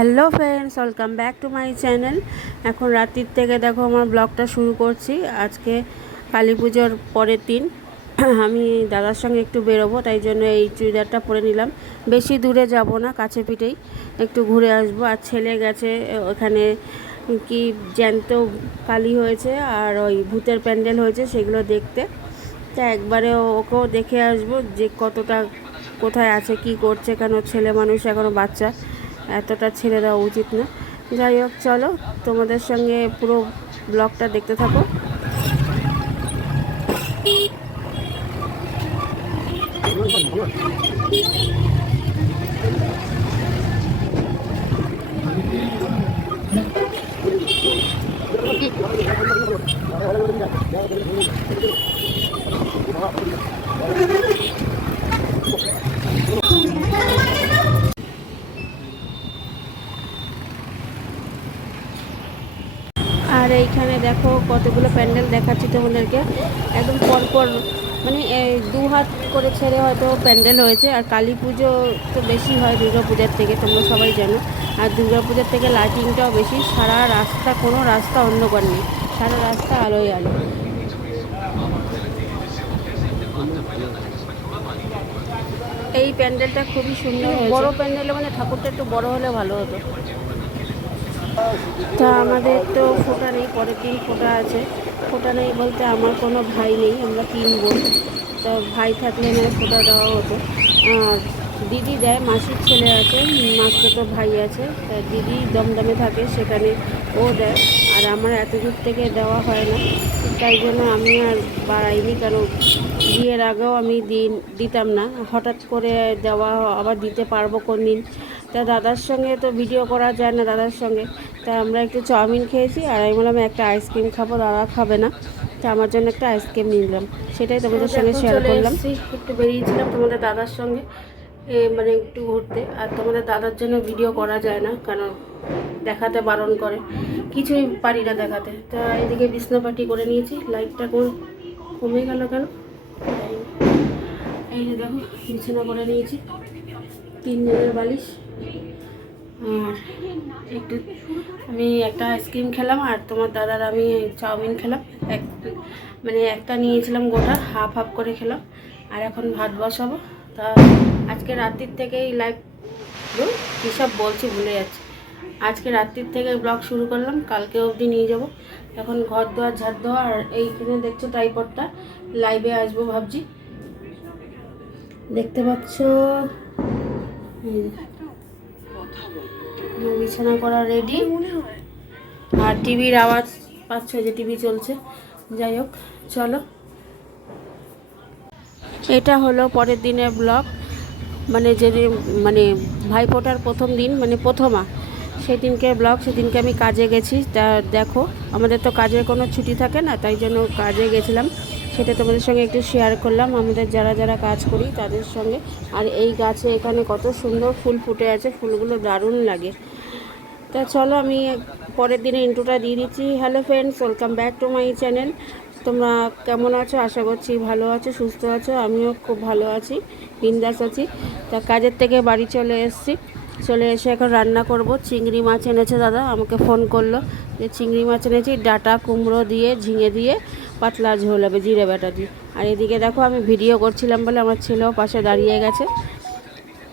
Hello friends, welcome back to my channel. এখন রাত্রির থেকে দেখো আমার ব্লগটা শুরু করছি। আজকে কালী পুজোর পরের দিন। আমি দাদার সঙ্গে একটু বেরোবো, তাই জন্য এই চুড়িদারটা পরে নিলাম। বেশি দূরে যাব না, কাছে পিঠেই একটু ঘুরে আসবো। আর ছেলে গেছে ওখানে কি জ্যান্ত কালী হয়েছে আর ওই ভূতের প্যান্ডেল হয়েছে, সেগুলো দেখতে। তা একবারে ওকেও দেখে আসবো যে কতটা কোথায় আছে, কি করছে, কেন ছেলে মানুষ এখনও বাচ্চা, এতটা ছেড়ে দেওয়া উচিত না। যাই হোক, চলো তোমাদের সঙ্গে পুরো ব্লগটা দেখতে থাকো। আর এইখানে দেখো কতগুলো প্যান্ডেল দেখাচ্ছি তোমাদেরকে, একদম পরপর, মানে দু হাত করে ছেড়ে হয়তো প্যান্ডেল হয়েছে। আর কালী পুজো তো বেশি হয় দুর্গা পূজার থেকে, তোমরা সবাই জানো। আর দুর্গা পূজার থেকে লাইটিংটাও বেশি। সারা রাস্তা, কোনো রাস্তা অন্ধকার নেই, সারা রাস্তা আলোয় আলো। এই প্যান্ডেলটা খুবই সুন্দর, বড় প্যান্ডেল, মানে ঠাকুরটা একটু বড় হলে ভালো হতো। তা আমাদের তো ফোঁটা নেই, পরের দিন ফোঁটা আছে। ফোঁটা নেই বলতে আমার কোনো ভাই নেই, আমরা 3 বোন। তো ভাই থাকলে মানে ফোঁটা দেওয়া হতো। আর দিদি দেয়, মাসির ছেলে আছে, মাসতো ভাই আছে, তা দিদি দমদমে থাকে, সেখানে ও দেয়। আর আমার এত দূর থেকে দেওয়া হয় না, তাই জন্য আমি আর বাড়াইনি। কারণ বিয়ের আগেও আমি দিতাম না, হঠাৎ করে দেওয়া, আবার দিতে পারবো কোন দিন। তা দাদার সঙ্গে তো ভিডিও করা যায় না দাদার সঙ্গে, তাই আমরা একটু চাউমিন খেয়েছি। আর আমি বললাম একটা আইসক্রিম খাবো, দাদা খাবে না, তা আমার জন্য একটা আইসক্রিম নিয়ে নিলাম, সেটাই তোমাদের সঙ্গে শেয়ার করলাম। একটু বেরিয়েছিলাম তোমাদের দাদার সঙ্গে, মানে একটু ঘুরতে। আর তোমাদের দাদার জন্য ভিডিও করা যায় না, কারণ দেখাতে বারণ করে, কিছুই পারি না দেখাতে। তা এদিকে বিছনাপাটি করে নিয়েছি। লাইটটা কমে গেল কেন? এই যে দেখো, বিছানা করে নিয়েছি, 3 জনের বালিশ। আর একটু আমি একটা আইসক্রিম খেলাম, আর তোমার দাদার আমি চাউমিন খেলাম। মানে একটা নিয়েছিলাম গোটা, হাফ হাফ করে খেলাম। আর এখন ভাত বসাবো। তা আজকে রাত্রির থেকেই লাইভ, কী সব বলছি ভুলে যাচ্ছি। আজকে রাত্রির থেকে ব্লগ শুরু করলাম, কালকে অবধি নিয়ে যাব। এখন ঘর দোয়ার ঝাড় দেওয়া। আর এইখানে দেখছো ট্রাইপডটা, লাইভে আসবো ভাবছি, দেখতে পাচ্ছ। বিছানা করা রেডি। আর টিভির আওয়াজ পাচ্ছ, যে টিভি চলছে। যাই হোক, চলো। এটা হলো পরের দিনের ব্লগ, মানে মানে ভাইফোঁটার প্রথম দিন, মানে প্রথমা, সেদিনকে ব্লগ। সেদিনকে আমি কাজে গেছি। তা দেখো, আমাদের তো কাজের কোনো ছুটি থাকে না, তাই জন্য কাজে গেছিলাম, সেটা তোমাদের সঙ্গে একটু শেয়ার করলাম, আমাদের যারা যারা কাজ করি তাদের সঙ্গে। আর এই গাছে এখানে কত সুন্দর ফুল ফুটে আছে, ফুলগুলো দারুণ লাগে। তা চলো, আমি পরের দিনে ইন্ট্রোটা দিয়ে দিচ্ছি। Hello friends, welcome back to my channel. তোমরা কেমন আছো? আশা করছি ভালো আছো, সুস্থ আছো। আমিও খুব ভালো আছি, বিন্দাস আছি। তা কাজের থেকে বাড়ি চলে এসে এখন রান্না করব। চিংড়ি মাছ এনেছে দাদা, আমাকে ফোন করলো যে চিংড়ি মাছ এনেছি, ডাঁটা কুমড়ো দিয়ে, ঝিঙে দিয়ে পাতলা ঝোল হবে, জিরে বাটা দিয়ে। আর এদিকে দেখো, আমি ভিডিও করছিলাম বলে আমার ছেলেও পাশে দাঁড়িয়ে গেছে।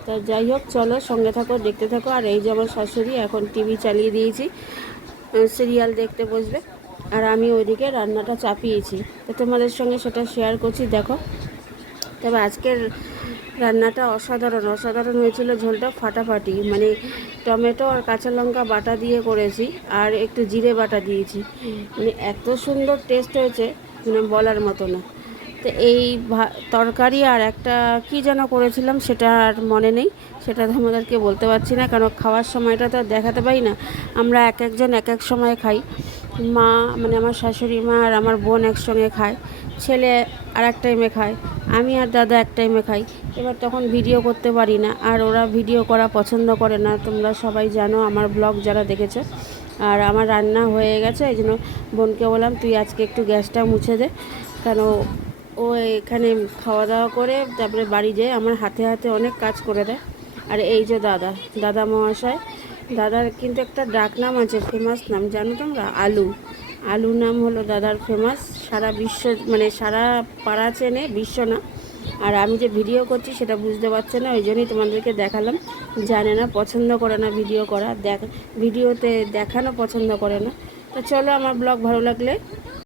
তা যাই হোক, চলো সঙ্গে থাকো, দেখতে থাকো। আর এই যে আমার শাশুড়ি, এখন টিভি চালিয়ে দিয়েছি, সিরিয়াল দেখতে বসবে। আর আমি ওইদিকে রান্নাটা চাপিয়েছি, তো তোমাদের সঙ্গে সেটা শেয়ার করছি, দেখো। তবে আজকের রান্নাটা অসাধারণ হয়েছিল। ঝোলটা ফাটাফাটি, মানে টমেটো আর কাঁচা লঙ্কা বাটা দিয়ে করেছি, আর একটু জিরে বাটা দিয়েছি, মানে এত সুন্দর টেস্ট হয়েছে, মানে বলার মতো না। তো এই তরকারি আর একটা কি যেন করেছিলাম, সেটা আর মনে নেই, সেটা তোমাদেরকে বলতে পারছি না, কারণ খাওয়ার সময়টা তো দেখাতে পারি না। আমরা এক একজন এক এক সময় খাই। মা, মানে আমার শাশুড়ি মা আর আমার বোন একসঙ্গে খায়, ছেলে আর এক টাইমে খায়, আমি আর দাদা এক টাইমে খাই। এবার তখন ভিডিও করতে পারি না, আর ওরা ভিডিও করা পছন্দ করে না, তোমরা সবাই জানো, আমার ব্লগ যারা দেখেছো। আর আমার রান্না হয়ে গেছে, এই জন্য বোনকে বললাম তুই আজকে একটু গ্যাসটা মুছে দে, কেন ও এখানে খাওয়া দাওয়া করে তারপরে বাড়ি যায়, আমার হাতে হাতে অনেক কাজ করে দেয়। আর এই যে দাদা মহাশয়, দাদার কিন্তু একটা ডাক নাম আছে, ফেমাস নাম, জানো তোমরা? আলু। আলু নাম হলো দাদার ফেমাস, সারা বিশ্ব মানে সারা পাড়া চেনে, বিশ্ব না। আর আমি যে ভিডিও করছি সেটা বুঝতে পারছে না, ওই জন্যই তোমাদেরকে দেখালাম। জানে না, পছন্দ করে না ভিডিও করা, ভিডিওতে দেখানো পছন্দ করে না। তো চলো, আমার ব্লগ ভালো লাগলে